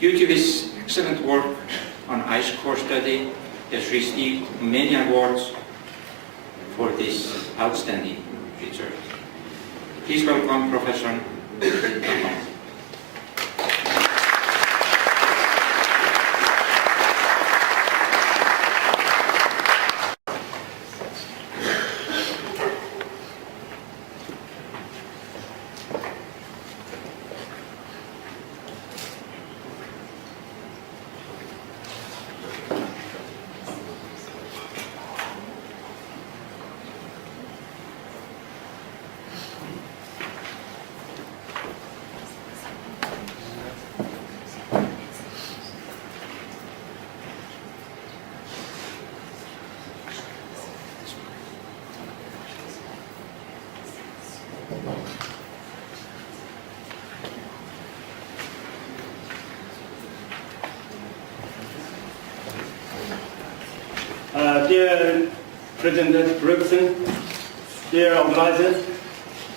Due to his excellent work on ice core study, he has received many awards for this outstanding research. Please welcome Professor Yao Tandong. Dear President Gregson, dear organizers,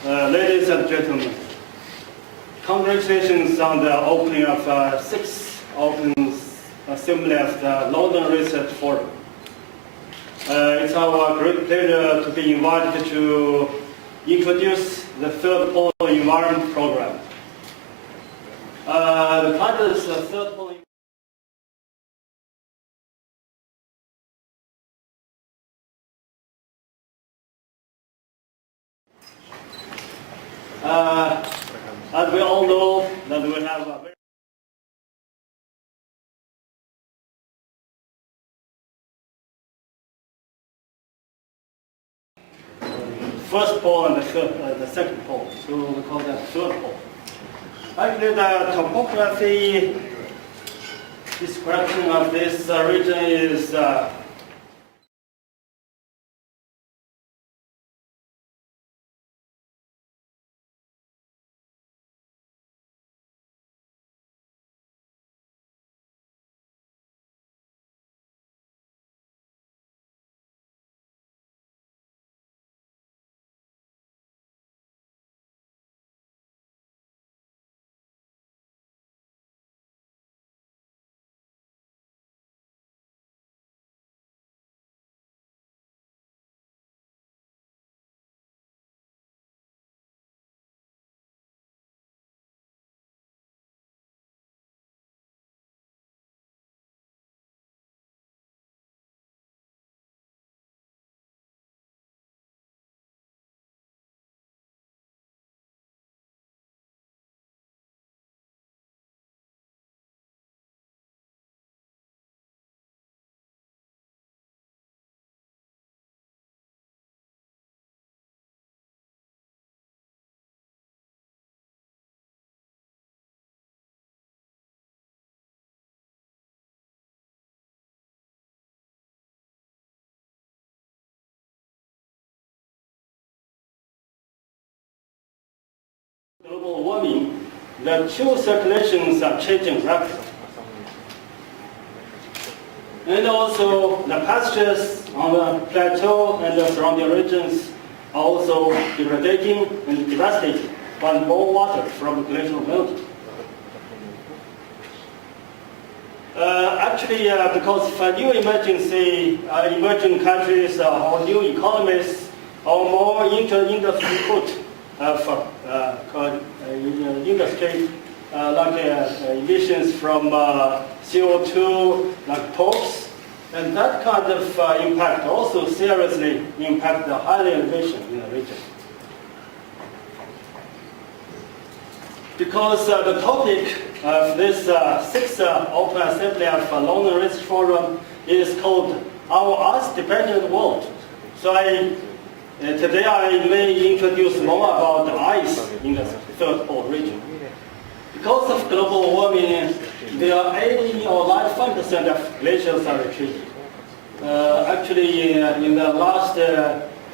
ladies and gentlemen, congratulations on the opening of 6th Open Assembly of the London Research Forum. It's our great pleasure to be invited to introduce the Third Pole Environment Program. The title is Third Pole. As we all know, that we have a very first pole and the second pole, so we call that third pole. Actually, the topography description of this region is global warming. The two circulations are changing rapidly. And also the pastures on the plateau and the surrounding regions are also degrading and devastating by more water from glacial melting. Because if new emerging countries or new economies or more industry put industry like emissions from CO2, like ports, and that kind of impact also seriously impact the high elevation in the region. Because the topic of this 6th Open Assembly of London Research Forum is called Our Ice-Dependent World. So today I may introduce more about the ice in the third pole region. Because of global warming, there are 80 or 95% of glaciers are retreating. In the last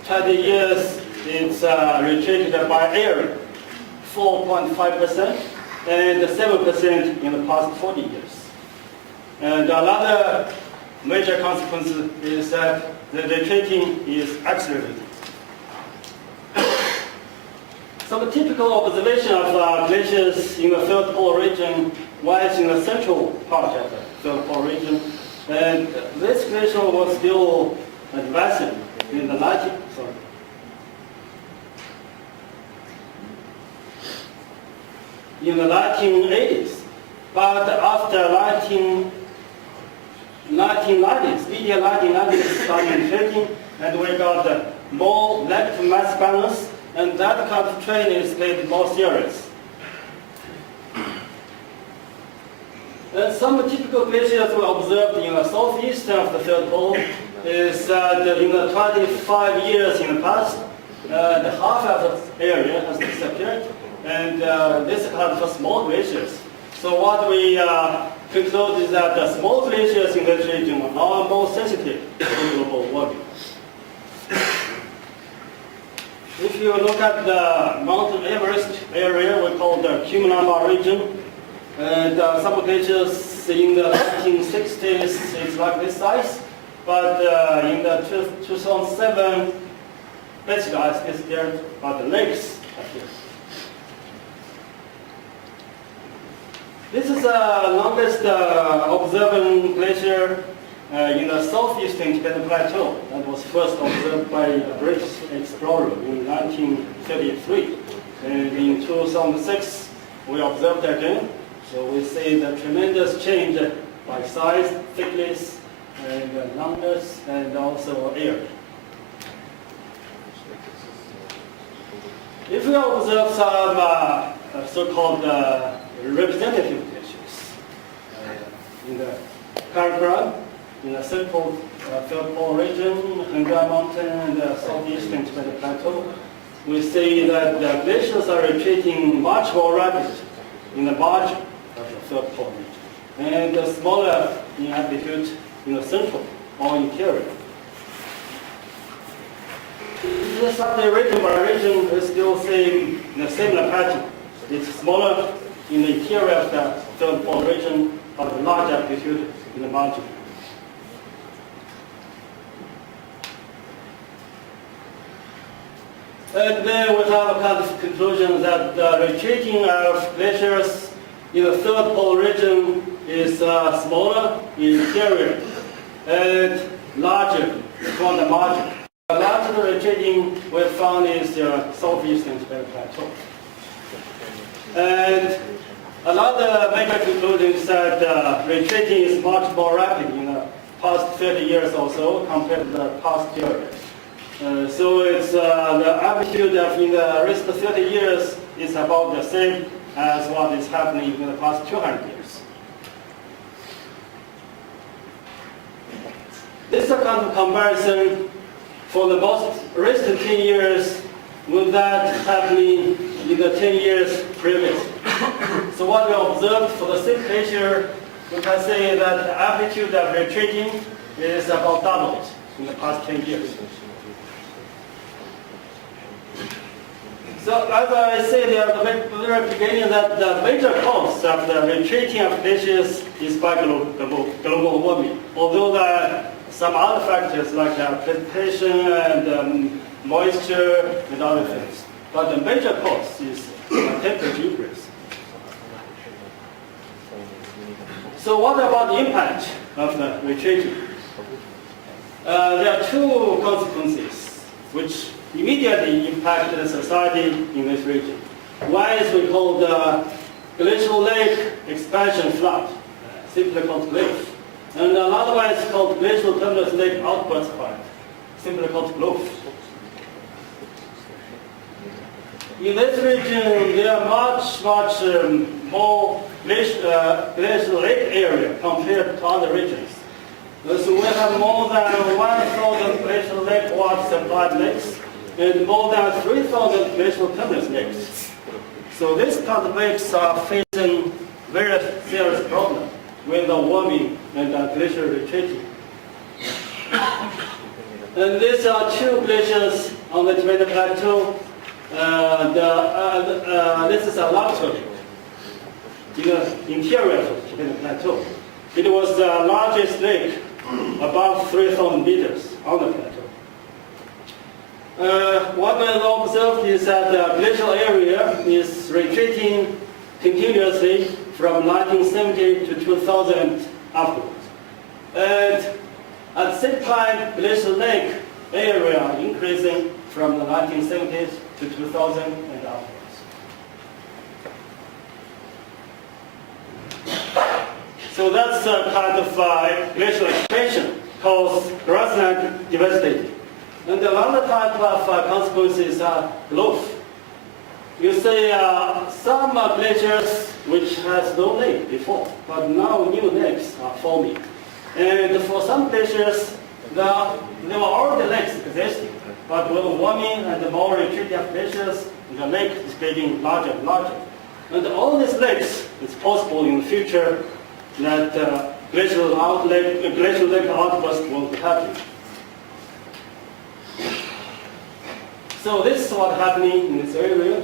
20 years, it's retreated by area, 4.5%, and 7% in the past 40 years. And another major consequence is that the retreating is accelerating. Some typical observation of glaciers in the third pole region was in the central part of the third pole region. And this glacier was still advancing in the 1980s. But after 1990s, immediate 1990s started trending, and we got more negative mass balance, and that kind of trend is getting more serious. And some typical glaciers we observed in the southeast of the third pole is that in the 25 years in the past, the half of the area has disappeared, and this is kind of small glaciers. So what we conclude is that the small glaciers in this region are more sensitive to global warming. If you look at the Mount Everest area, we call the Cumulamba region, and some glaciers in the 1960s is like this size, but in the 2007, basically ice disappeared, but the lakes appeared. This is the longest observed glacier in the southeastern Tibetan Plateau that was first observed by a British explorer in 1933. And in 2006, we observed again. So we see the tremendous change by size, thickness, and numbers, and also area. If we observe some so-called representative glaciers in the Karakoram, in the central third pole region, Hengra Mountain, and the southeastern Tibetan Plateau, we see that the glaciers are retreating much more rapidly in the margin of the third pole region, and smaller in amplitude in the central or interior. This region by region is still seeing the similar pattern. It's smaller in the interior of the third pole region, but large amplitude in the margin. And then we have a kind of conclusion that the retreating of glaciers in the third pole region is smaller in interior and larger from the margin. The largest retreating we found is the southeastern Tibetan Plateau. And another major conclusion is that retreating is much more rapid in the past 30 years or so compared to the past period. So it's the amplitude in the recent 30 years is about the same as what is happening in the past 200 years. This is a kind of comparison for the most recent 10 years with that happening in the 10 years previous. So what we observed for the same glacier, we can say that the amplitude of retreating is about doubled in the past 10 years. So as I said at the very beginning, that the major cause of the retreating of glaciers is by global warming. Although some other factors like precipitation and moisture and other things. But the major cause is temperature increase. So what about the impact of the retreating? There are two consequences which immediately impact the society in this region. One is we call the glacial lake expansion flood, simply called GLAF. And another one is called glacial turbulence lake outburst flood, simply called GLOF. In this region, there are much more glacial lake area compared to other regions. So we have more than 1,000 glacial lake water supplied lakes and more than 3,000 glacial turbulence lakes. So these kind of lakes are facing very serious problems with the warming and glacier retreating. And these are two glaciers on the Tibetan Plateau. This is a Plateau in the interior of the Tibetan Plateau. It was the largest lake, above 3,000 meters on the plateau. What we observed is that the glacial area is retreating continuously from 1970 to 2000 afterwards. And at the same time, glacial lake area increasing from the 1970s to 2000 and afterwards. So that's a kind of glacial expansion called grassland devastating. And another type of consequences are growth. You see some glaciers which has no lake before, but now new lakes are forming. And for some glaciers, there were already lakes existing, but with warming and more retreat of glaciers, the lake is getting larger and larger. And all these lakes, it's possible in the future that glacial lake outburst will be happening. So this is what's happening in this area.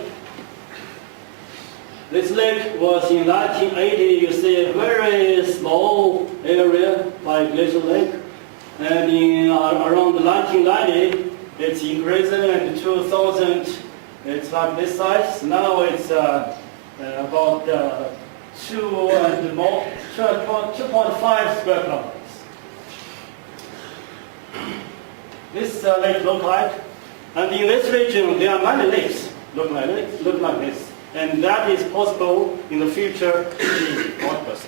This lake was in 1980, you see a very small area by glacial lake. And in around 1990, it's increasing, and 2000, it's like this size. Now it's about 2.5 square kilometers. This lake look like, and in this region, there are many lakes look like this. And that is possible in the future in outburst.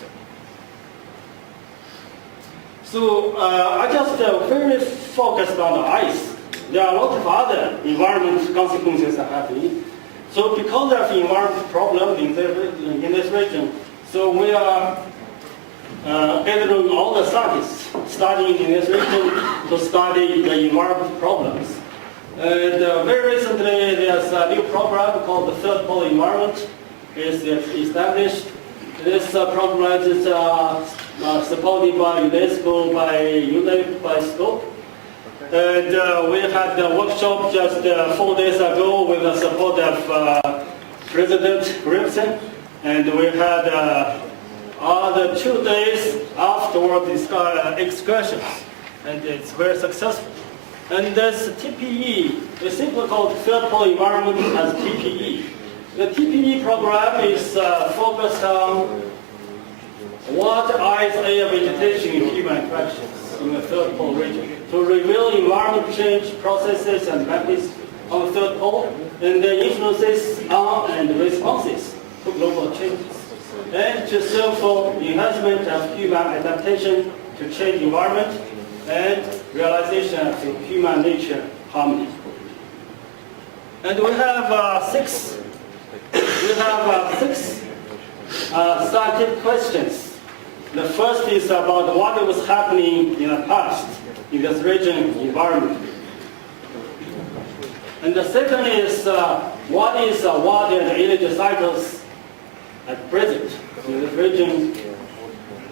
So I just very focused on the ice. There are a lot of other environmental consequences are happening. So because of the environmental problem in this region, so we are gathering all the scientists studying in this region to study the environmental problems. And very recently, there's a new program called the Third Pole Environment is established. This program is supported by UNESCO, by UNEP, by SCOPE. And we had a workshop just 4 days ago with the support of President Grimson. And we had other 2 days afterward excursions. And it's very successful. And this TPE, the simply called Third Pole Environment as TPE. The TPE program is focused on water, ice, air, vegetation, and human interactions in the Third Pole region to reveal environmental change processes and practice on the Third Pole and their influences on and responses to global changes, and to serve for enhancement of human adaptation to change environment and realization of human-nature harmony. And we have six scientific questions. The first is about what was happening in the past in this region environment. And the second is what is water and energy cycles at present in this region,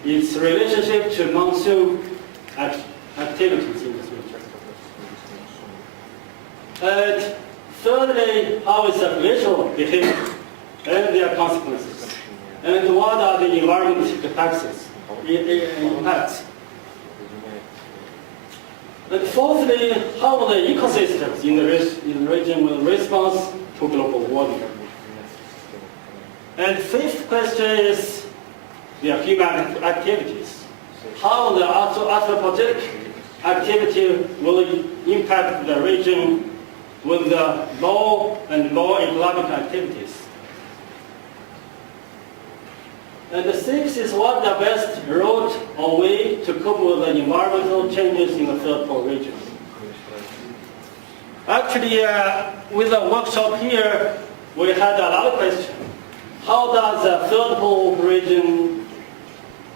its relationship to monsoon activities in this region. And thirdly, how is the glacial behavior and their consequences? And what are the environmental impacts? And fourthly, how the ecosystems in the region will respond to global warming. And fifth question is the human activities. How the anthropogenic activity will impact the region with the more and more economic activities. And the sixth is what the best route or way to cope with the environmental changes in the Third Pole region. Actually, with the workshop here, we had a lot of questions. How does the Third Pole region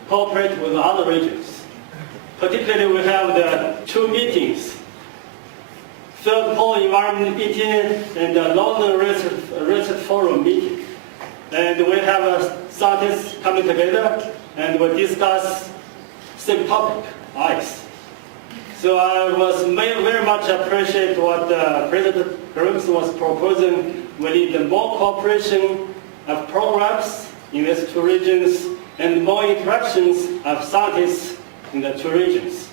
cooperate with other regions? Particularly, we have the two meetings, Third Pole Environment meeting and the London Research Forum meeting. And we have scientists coming together and we discuss same topic, ice. So I was very much appreciate what President Grimson was proposing. We need more cooperation of programs in these two regions and more interactions of scientists in the two regions.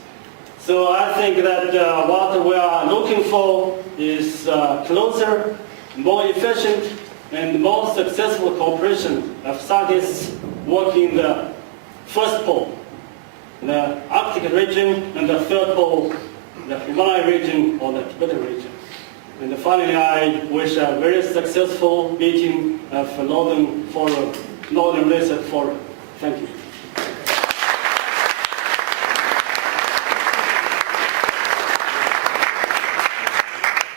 So I think that what we are looking for is closer, more efficient, and more successful cooperation of scientists work in the first pole, the Arctic region, and the third pole, the Himalaya region or the Tibetan region. And finally, I wish a very successful meeting of Northern Research Forum. Thank you.